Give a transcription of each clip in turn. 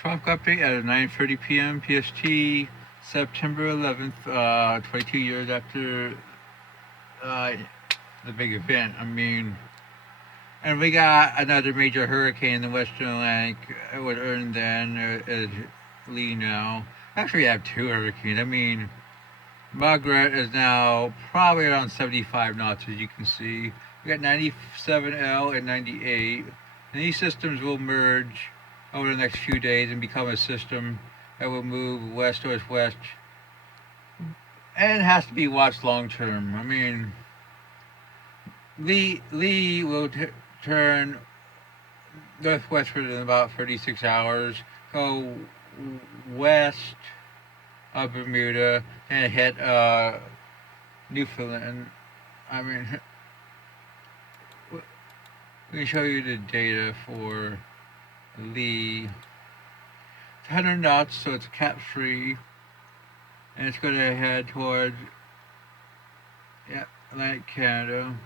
Tropical update at 9:30 p.m. PST, September 11th, 22 years after uh, the big event. I mean, and we got another major hurricane in the Western Atlantic. It would earn then as Lee now. Actually, we have two hurricanes. I mean, Margaret is now probably around 75 knots, as you can see. We got 97L and 98. And these systems will merge over the next few days and become a system that will move west towards west. And it has to be watched long term. I mean, Lee will turn northwestward in about 36 hours, go west of Bermuda, and hit Newfoundland. I mean, we can show you the data for Lee. It's 100 knots, so it's cat free, and it's going to head towards Atlantic Canada.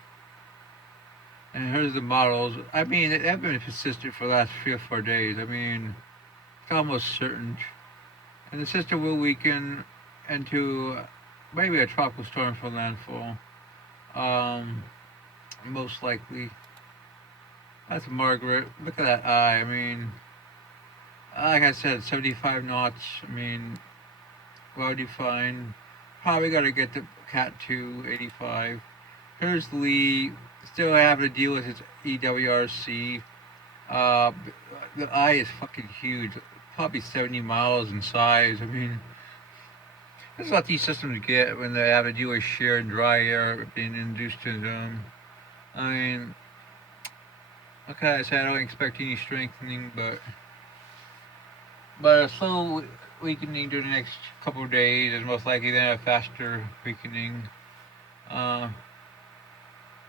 And here's the models. I mean, they've been persistent for the last 3 or 4 days. I mean, it's almost certain. And the system will weaken into maybe a tropical storm for landfall. Most likely. That's Margaret. Look at that eye. I mean, like I said, 75 knots. I mean, well defined. Probably got to get to Cat 2, 85. Here's Lee. Still having to deal with its EWRC. The eye is fucking huge. Probably 70 miles in size. I mean, this is what these systems get when they have to deal with shear and dry air being induced to them. I mean, okay, I said I don't expect any strengthening, but a slow weakening during the next couple of days is most likely then a faster weakening.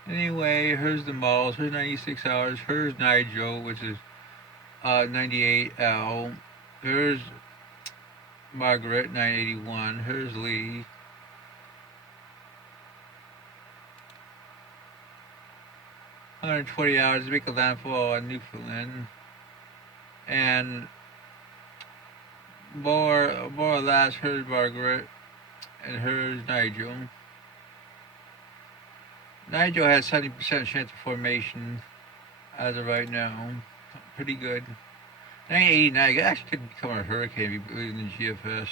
Anyway, here's the models. Here's 96 hours. Here's Nigel, which is 98L. Here's Margaret, 981. Here's Lee. $120 to make a landfall on Newfoundland. And more or less, here's Margaret, and here's Nigel. Nigel has 70% chance of formation as of right now. Pretty good. 989 actually could become a hurricane in the GFS.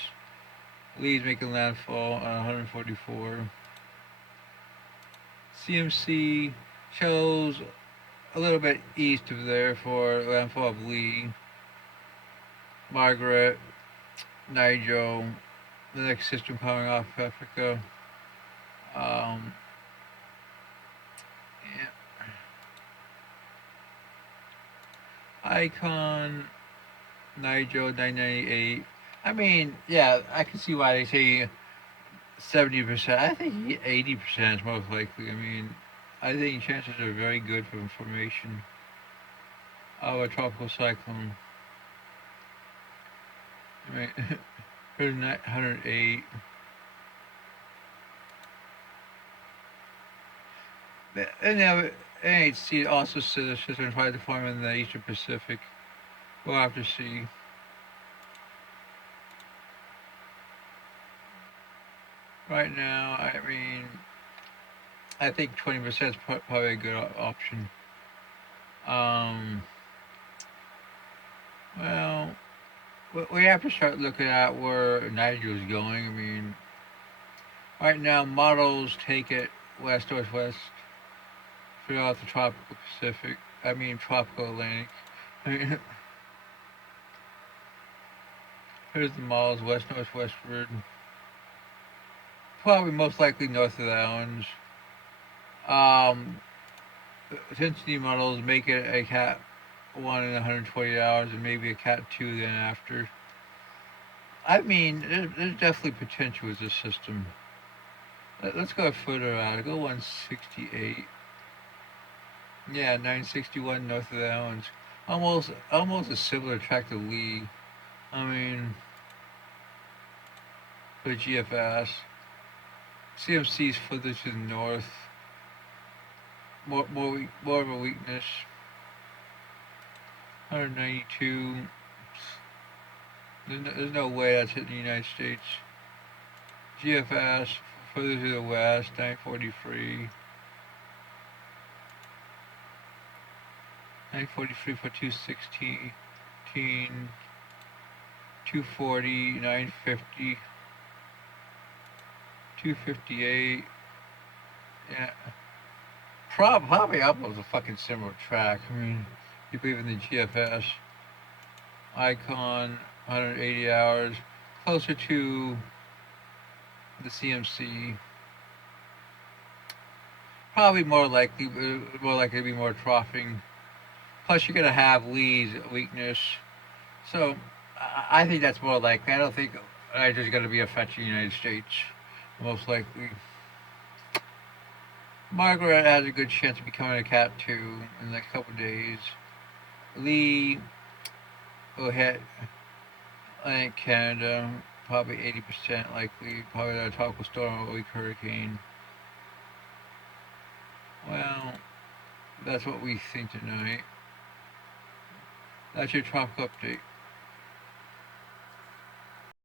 Lee's making landfall on 144. CMC shows a little bit east of there for landfall of Lee. Margaret, Nigel, the next system coming off Africa. Icon, Nigel, 998. I mean, yeah, I can see why they say 70%. I think 80% is most likely. I mean, I think chances are very good for formation of a tropical cyclone. I mean, here's 108. And now, NHC also says the system tried to form in the Eastern Pacific. We'll have to see. Right now, I mean, I think 20% is probably a good option. Well, we have to start looking at where Niger is going. I mean, right now, models take it west northwest throughout the tropical Pacific. I mean, tropical Atlantic. Here's the models west northwestward. Probably most likely north of the islands. Intensity models make it a Cat 1 in 120 hours and maybe a Cat 2 then after. I mean, there's definitely potential with this system. Let's go further out. Go 168. Yeah, 961 north of the islands. Almost a similar track to Lee. I mean, for GFS. CMC's further to the north. More of a weakness. 192. There's no way that's hitting the United States. GFS further to the west, 943. 943 for 216. 240, 950. 258. Yeah. Probably almost a fucking similar track. I mean, you believe in the GFS. Icon, 180 hours. Closer to the CMC. Probably more likely to be more troughing. Plus, you're gonna have Lee's weakness. So, I think that's more likely. I don't think Niger's gonna be affecting the United States. Most likely. Margaret has a good chance of becoming a Cat 2 in the next couple of days. Lee will hit, I think, Canada, probably 80% likely. Probably a tropical storm or a weak hurricane. Well, that's what we think tonight. That's your tropical update.